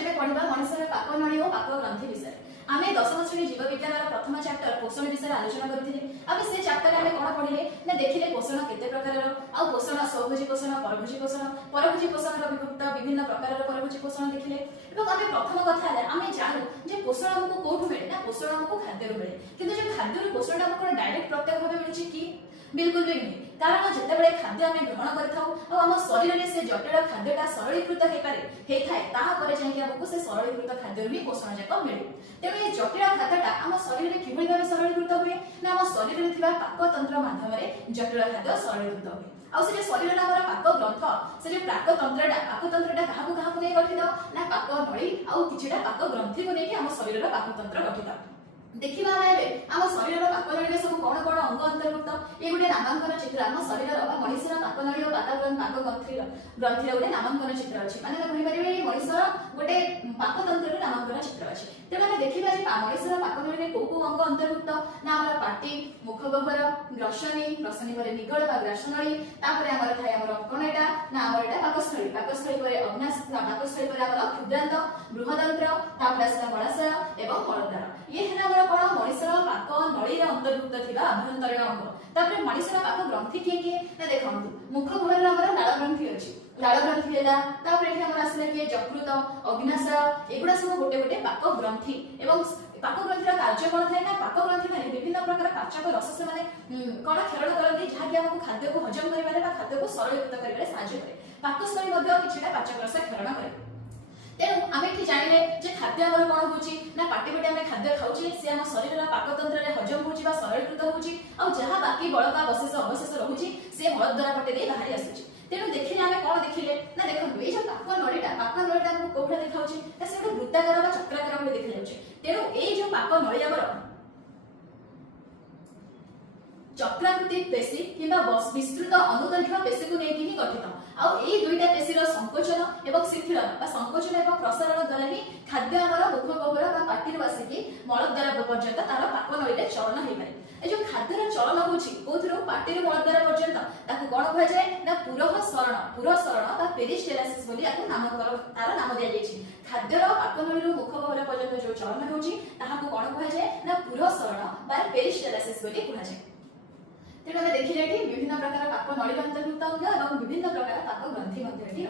आज आम पढ़ा मनुष्य पाकनली और पाक ग्रंथि विषय आम 10वीं श्रेणी जीव विज्ञान प्रथम चैप्टर पोषण विषय आलोचना करते से चैप्टर में कौन पढ़े ना देखिले पोषण केते प्रकार आ पोषण स्वभोजी पोषण परभोजी पोषण विभक्त विभिन्न प्रकार परभोजी पोषण देखिले आम प्रथम कथा आम जानू जे पोषण आमको कोठु मिले ना पोषण आमको खाद्य मिले किंतु जो खाद्य पोषण आमको डायरेक्ट प्रत्यक्ष भाव मिलुछि कि बिल्कुल भी नहीं कारण जितेबाला खाद्य आम ग्रहण कर शरीर में से जटिल खाद्यटा सरलीकृत होता से सरलीकृत खाद्य भी पोषण जाक मिले तेणु ये जटिल खाद्यटा आम शरीर में किभली भाव सरलीकृत हुए ना आम शरीर में पाकतंत्र माध्यम जटिल खाद्य सरलीकृत हुए आउ शरीर आमर पाक ग्रंथ से पाकतंत्रटा क्या नहीं गठित ना पाक नली आउ कि पाक ग्रंथि को लेकिन आम शरीर पाकतंत्र गठित देखिबा आम शरीर पाकनली सब कौन कौन अंग अंतर्भुक्त ये गोटे नामांकन चित्र आम शरीर मनुष्य पाकनली और पाक ग्रंथि गोटे नामांकन चित्र अच्छी माने कहीपर मनुष्य गोटे पाकतंत्र नामांकन चित्र अच्छी तेणु आम देखा मनुष्य पाकनली कौ कौ अंग अंतर्भुक्त ना आम पाटी मुखगह्वर ग्रसनी ग्रसनी पर निगड़ ग्रासनली आमर थाए आमर अंकणटा ना आमर पाकस्थली पर अग्नाश पाकस्थली पर क्षुद्रांत बृहदंत्र आसला मलाशय एवं मलद्वार ये कौन मनुष्य पाक नली अंतर्भुक्त थिबा आभ्यंतरीण अंग तापर मनुष्य पाक ग्रंथि किए ना देखु मुखगह्वर आमर लाल ग्रंथि अछि लाल ग्रंथि हैला तापर एठी हमर आसले कि यकृत अग्नाशय एगुडा सब गोटे गोटे पाक ग्रंथि एवं पाक ग्रंथिर कार्य कौन थाए ना पाक ग्रंथि माने विभिन्न प्रकार पाचक रस से माने कौन खेरण करती जहाँकि हमको खाद्य को हजम करिबारे बा खाद्य को सरलीकृत करिबारे सहायता करे पाकस्थली मध्ये किछटा पाचक रस खेरण करे तेणु आम ये जानिले जे खाद्य आमर कौन होची ना पाटी पेटे आम खाद्य खाऊचे से आम शरीर पाकतंत्र में हजम होची बा सरलीकृत होची आ जहाँ बाकी बड़का अवशेष रहुची से मलद्वार पटे दे बाहरी आसुची तेणु देखिले आम कौन देखिले ना देखो ये जो पाक नलीटा हमको कोठा देखाउची से गोटे वृत्ताकार बा चक्राकार भाई देखा जाउची तेणु ये जो पाक नली आमर चक्राकृति पेशी किंबा विस्तृत अनुदैर्घ्य पेशी को लेकिन ही गठित आउ ए दुईटा पेशीर संकोचन एवं शिथिलन बा संकोचन एवं प्रसारण द्वारा ही खाद्य आमर मुखगह्वर बा पाटी आसिकी मलद्वार पर्यंत तार पाक नलीरे चलन हो पारे ए जो खाद्यर चलन होची कोथरो पाटी मलद्वार पर्यंत ताकू कोन कहा जाय ना पुरःसरण बा पेरिस्टेलासिस बोली आकु तार नाम दिया जायछि खाद्यर पाक नलीरो मुखगह्वर पर्यंत जो चलन होची ताहाकू कोन कहा जाय ना पुरःसरण बा पेरिस्टेलासिस बोली कहा जाय तेणु आम देखिले विभिन्न प्रकार पाक नली अंतर्भुक्त अंग और विभिन्न प्रकार पाक ग्रंथि रही।